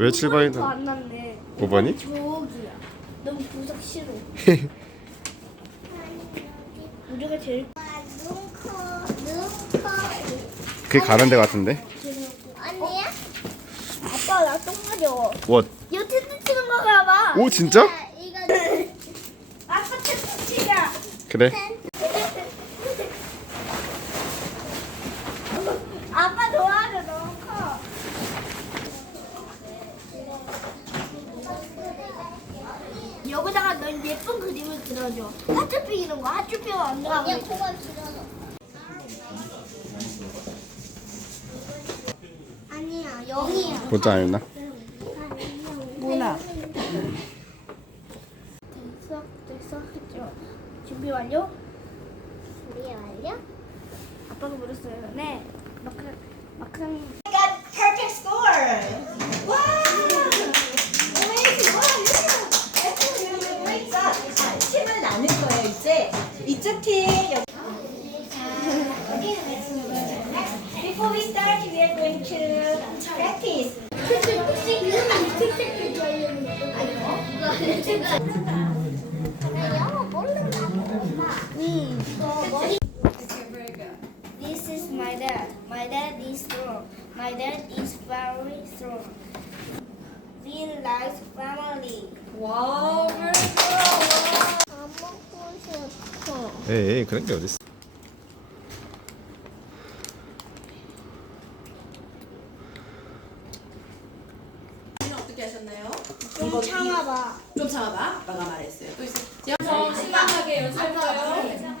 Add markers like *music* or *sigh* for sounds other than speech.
왜 7번이다? 안 났네. 5번이? 저기야. 너무 부석 싫어. *laughs* 우리가 제일 그게 가는 데 같은데? 아니야? 아빠 나똥 마려. 뭐? 이거 텐트 치는 거가 봐. 오 진짜? 이거 *laughs* 아빠 텐트 치자. 그래 아빠 도와줘 너무 커. 넌 예쁜 그림을 그려줘. 하트핑 이런 거 하트핑 안. 그냥 길어서 아니야 영이야 보자 아니었나? 뭐나? 됐어 됐어 했죠. 준비 완료? 우리 완료? 아빠가 물었어요. 네. 막상 막상 got Kitty. *laughs* Before we start, we are going to practice. This is my dad. My dad is strong. My dad is very strong. We like family. Wow, 에이 그런 게 어딨어 어떻게 하셨나요? 좀 참아봐. 좀 참아봐. 아빠가 말했어요. 또 있어. 저 시간하게 연습해봐요.